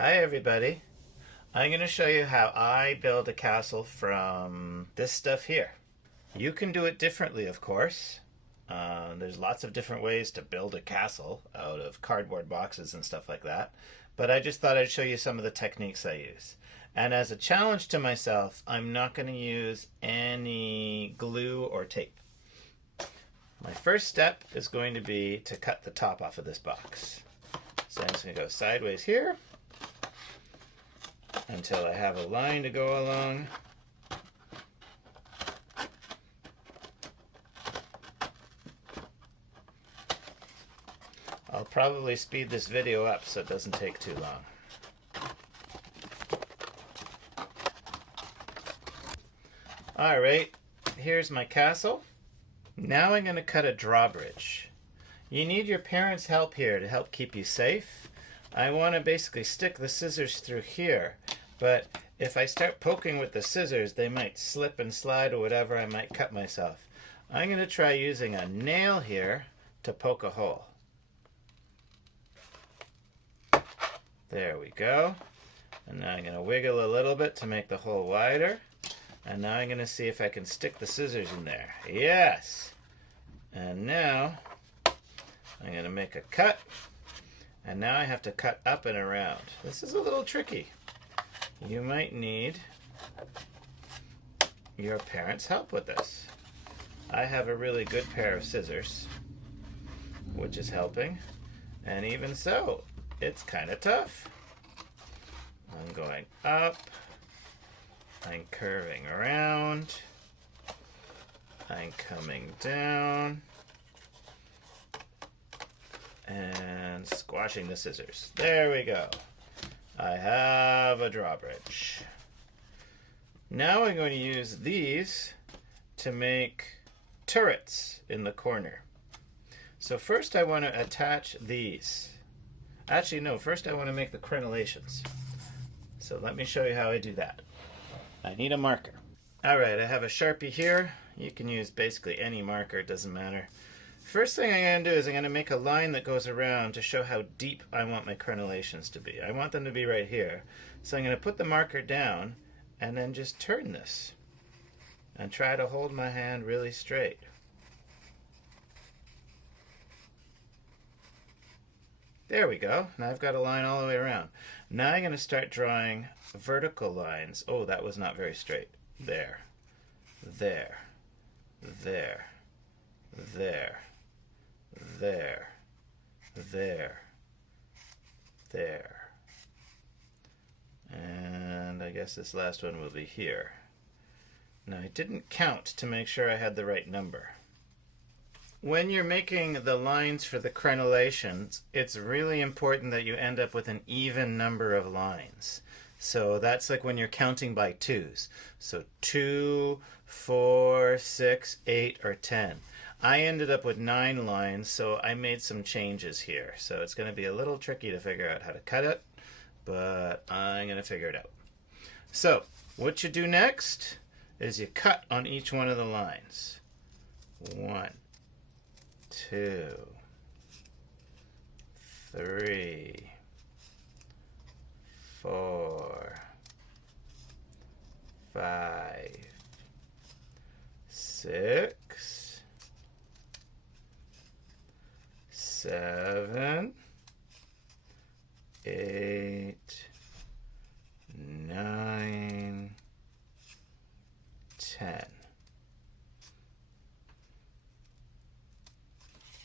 Hi everybody. I'm going to show you how I build a castle from this stuff here. You can do it differently, of course. There's lots of different ways to build a castle out of cardboard boxes and stuff like that. But I just thought I'd show you some of the techniques I use. And as a challenge to myself, I'm not going to use any glue or tape. My first step is going to be to cut the top off of this box. So I'm just going to go sideways here until I have a line to go along. I'll probably speed this video up so it doesn't take too long. Alright, here's my castle. Now I'm going to cut a drawbridge. You need your parents' help here to help keep you safe. I want to basically stick the scissors through here, but if I start poking with the scissors, they might slip and slide or whatever. I might cut myself. I'm going to try using a nail here to poke a hole. There we go. And now I'm going to wiggle a little bit to make the hole wider. And now I'm going to see if I can stick the scissors in there. Yes! And now I'm going to make a cut. And now I have to cut up and around. This is a little tricky. You might need your parents' help with this. I have a really good pair of scissors, which is helping. And even so, it's kind of tough. I'm going up. I'm curving around. I'm coming down. And squashing the scissors. There we go. I have a drawbridge. Now I'm going to use these to make turrets in the corner. So first I want to attach these. Actually, no, first I want to make the crenellations. So let me show you how I do that. I need a marker. Alright, I have a Sharpie here. You can use basically any marker, it doesn't matter. First thing I'm going to do is I'm going to make a line that goes around to show how deep I want my crenellations to be. I want them to be right here. So I'm going to put the marker down and then just turn this and try to hold my hand really straight. There we go. Now I've got a line all the way around. Now I'm going to start drawing vertical lines. Oh, that was not very straight. There. There. There. There. There. There. There. And I guess this last one will be here. Now I didn't count to make sure I had the right number. When you're making the lines for the crenellations, it's really important that you end up with an even number of lines. So that's like when you're counting by twos. So 2, 4, 6, 8, or 10. I ended up with 9 lines, so I made some changes here. So it's going to be a little tricky to figure out how to cut it, but I'm going to figure it out. So what you do next is you cut on each one of the lines. 1, 2, 3, 4, 5, 6, 7, 8, 9, 10.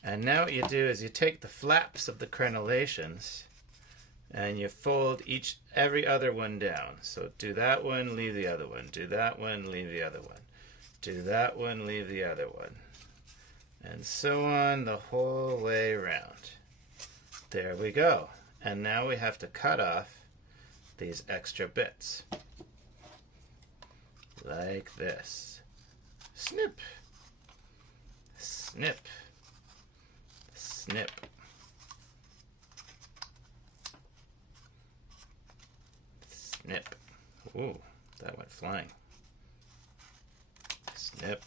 And now what you do is you take the flaps of the crenellations and you fold every other one down. So do that one, leave the other one. Do that one, leave the other one. Do that one, leave the other one. And so on the whole way around. There we go. And now we have to cut off these extra bits. Like this. Snip. Snip. Snip. Snip. Ooh, that went flying. Snip.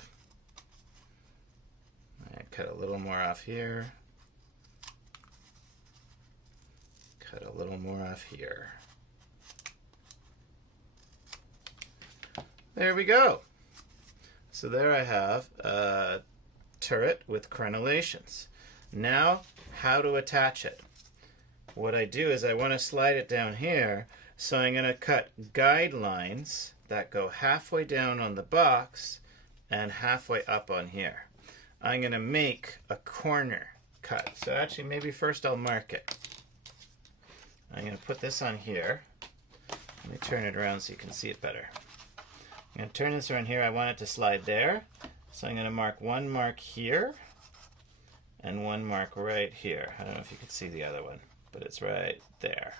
I cut a little more off here. Cut a little more off here. There we go. So there I have a turret with crenellations. Now, how to attach it? What I do is I want to slide it down here, so I'm going to cut guidelines that go halfway down on the box and halfway up on here. I'm going to make a corner cut. So actually, maybe first I'll mark it. I'm going to put this on here. Let me turn it around so you can see it better. I'm going to turn this around here. I want it to slide there. So I'm going to mark one mark here and one mark right here. I don't know if you can see the other one, but it's right there.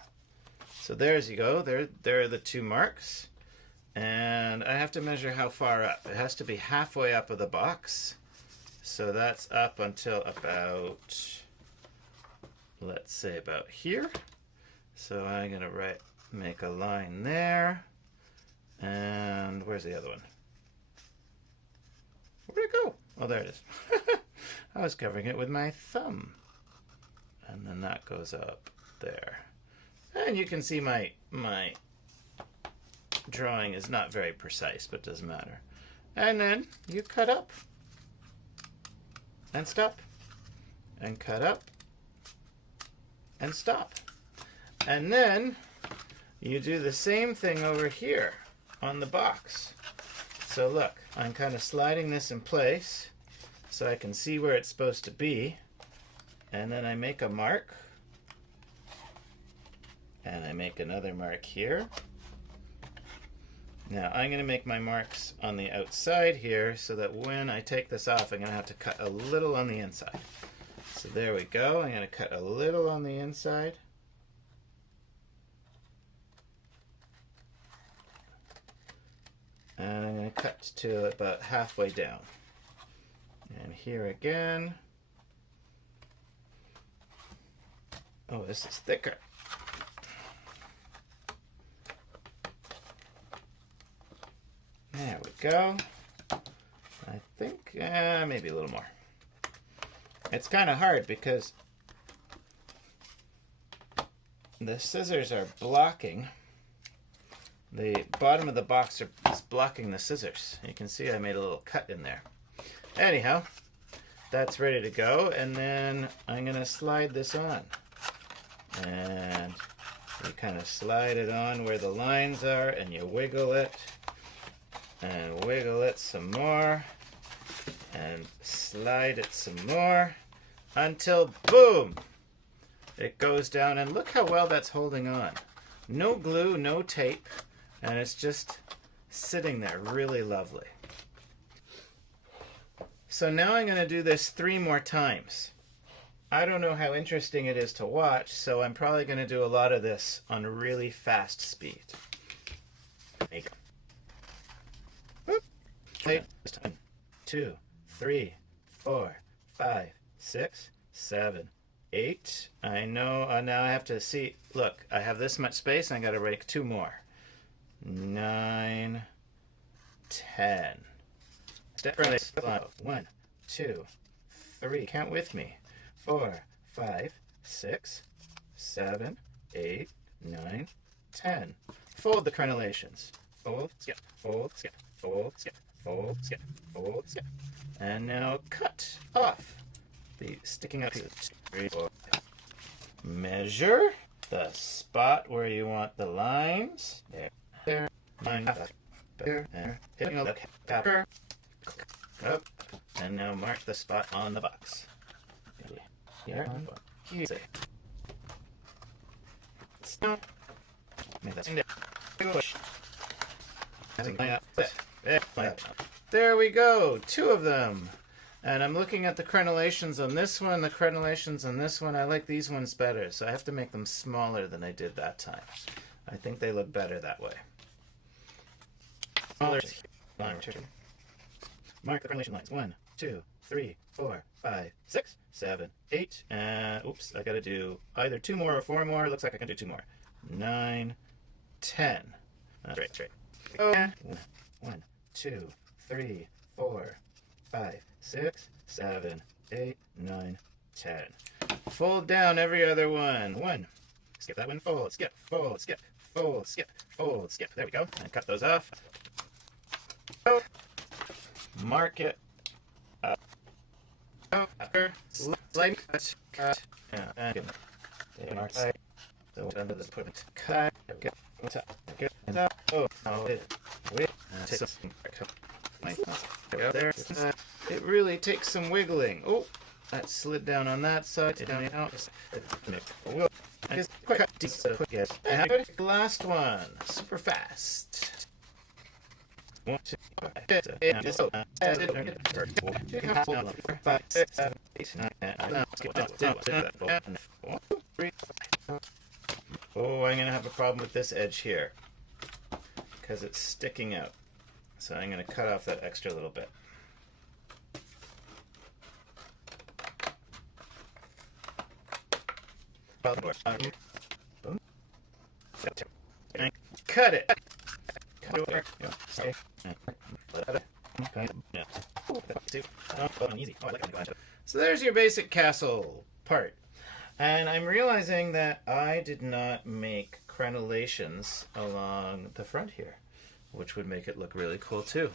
So there's you go. There are the two marks. And I have to measure how far up. It has to be halfway up of the box. So that's up until about, let's say about here. So I'm going to make a line there. And where's the other one? Where'd it go? Oh, there it is. I was covering it with my thumb. And then that goes up there. And you can see my drawing is not very precise, but doesn't matter. And then you cut up and stop and cut up and stop. And then you do the same thing over here on the box. So look, I'm kind of sliding this in place so I can see where it's supposed to be. And then I make a mark. And I make another mark here. Now I'm going to make my marks on the outside here so that when I take this off, I'm going to have to cut a little on the inside. So there we go. I'm going to cut a little on the inside. And I'm going to cut to about halfway down. And here again. Oh, this is thicker. There we go. I think maybe a little more. It's kind of hard because the scissors are blocking. The bottom of the box is blocking the scissors. You can see I made a little cut in there. Anyhow, that's ready to go. And then I'm going to slide this on. And you kind of slide it on where the lines are and you wiggle it. And wiggle it some more. And slide it some more. Until, boom! It goes down. And look how well that's holding on. No glue, no tape. And it's just sitting there really lovely. So now I'm going to do this 3 more times. I don't know how interesting it is to watch, so I'm probably going to do a lot of this on really fast speed. There you go. 1, 2, 3, 4, 5, 6, 7, 8. I know, now I have to see, look, I have this much space and I got to make 2 more. 9, 10. Step right. 1, 2, 3. Count with me. 4, 5, 6, 7, 8, 9, 10. Fold the crenellations. Fold, skip, fold, skip, fold, skip, fold, skip, fold, skip. And now cut off the sticking out pieces. 3, 4. Measure the spot where you want the lines. There. There. Hitting the capper. Up. And now mark the spot on the box. Here. Stop. Push. There we go. 2 of them. And I'm looking at the crenellations on this one, the crenellations on this one. I like these ones better, so I have to make them smaller than I did that time. I think they look better that way. Smaller. Mark the crenellation lines. 1, 2, 3, 4, 5, 6, 7, 8, and oops, I gotta do either 2 more or 4 more. Looks like I can do 2 more. 9, 10. Straight. Okay. 1, 2, 3, 4, 5, 6, 7, 8, 9, 10. Fold down every other one. 1. Skip that one. Fold, skip, fold, skip, fold, skip, fold, skip. There we go. And cut those off. Mark it up. After slide cut. Yeah, they mark side. So under this put cut. Get up. Oh, no, wait. There. It really takes some wiggling. Oh, that slid down on that side. Down out. I just cut the last one. Super fast. 1, 2, 5, 6, 7, 8, 9, 10. Oh, I'm going to have a problem with this edge here because it's sticking out. So I'm going to cut off that extra little bit. Cut it. So there's your basic castle part. And I'm realizing that I did not make crenellations along the front here, which would make it look really cool too.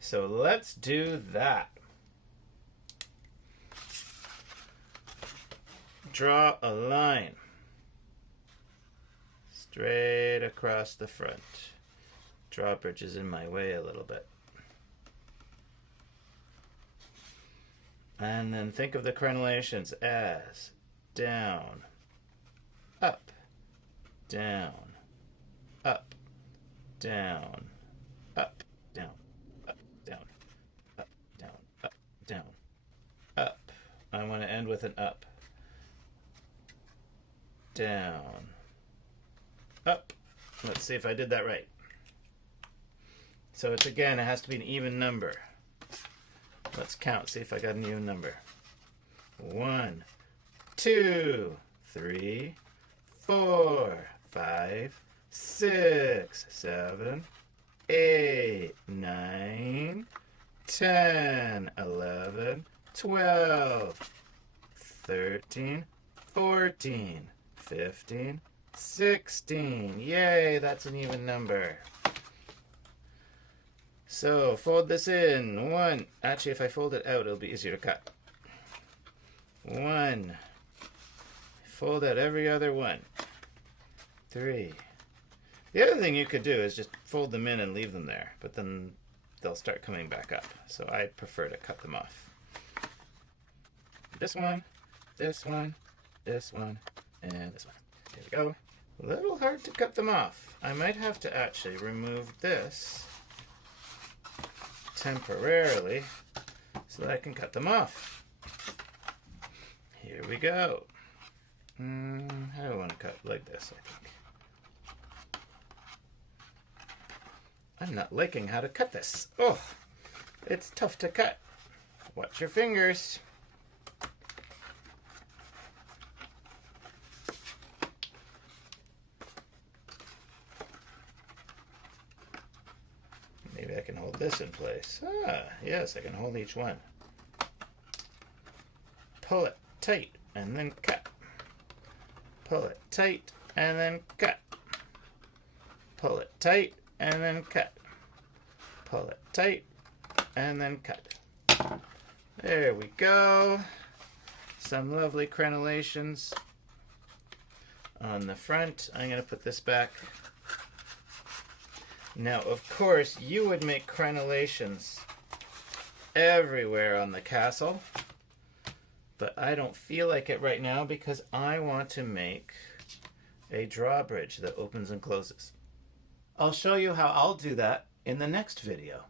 So let's do that. Draw a line straight across the front. Drawbridge is in my way a little bit. And then think of the crenellations as down, up, down, up, down, up, down, up, down, up, down, up, down, up. I want to end with an up. Down, up. Let's see if I did that right. So it's again, it has to be an even number. Let's count, see if I got an even number. 1, 2, 3, 4, 5, 6, 7, 8, 9, 10, 11, 12, 13, 14, 15, 16. Yay, that's an even number. So fold this in. 1. Actually, if I fold it out, it'll be easier to cut. 1. Fold out every other one. 3. The other thing you could do is just fold them in and leave them there, but then they'll start coming back up. So I prefer to cut them off. This one, this one, this one, and this one. Here we go. A little hard to cut them off. I might have to actually remove this temporarily so that I can cut them off. Here we go. How do I want to cut? Like this, I think. I'm not liking how to cut this. Oh, it's tough to cut. Watch your fingers. Maybe I can hold this in place. Ah, yes, I can hold each one. Pull it tight and then cut. Pull it tight and then cut. Pull it tight and then cut. Pull it tight and then cut. There we go. Some lovely crenellations on the front. I'm going to put this back. Now, of course, you would make crenellations everywhere on the castle, but I don't feel like it right now because I want to make a drawbridge that opens and closes. I'll show you how I'll do that in the next video.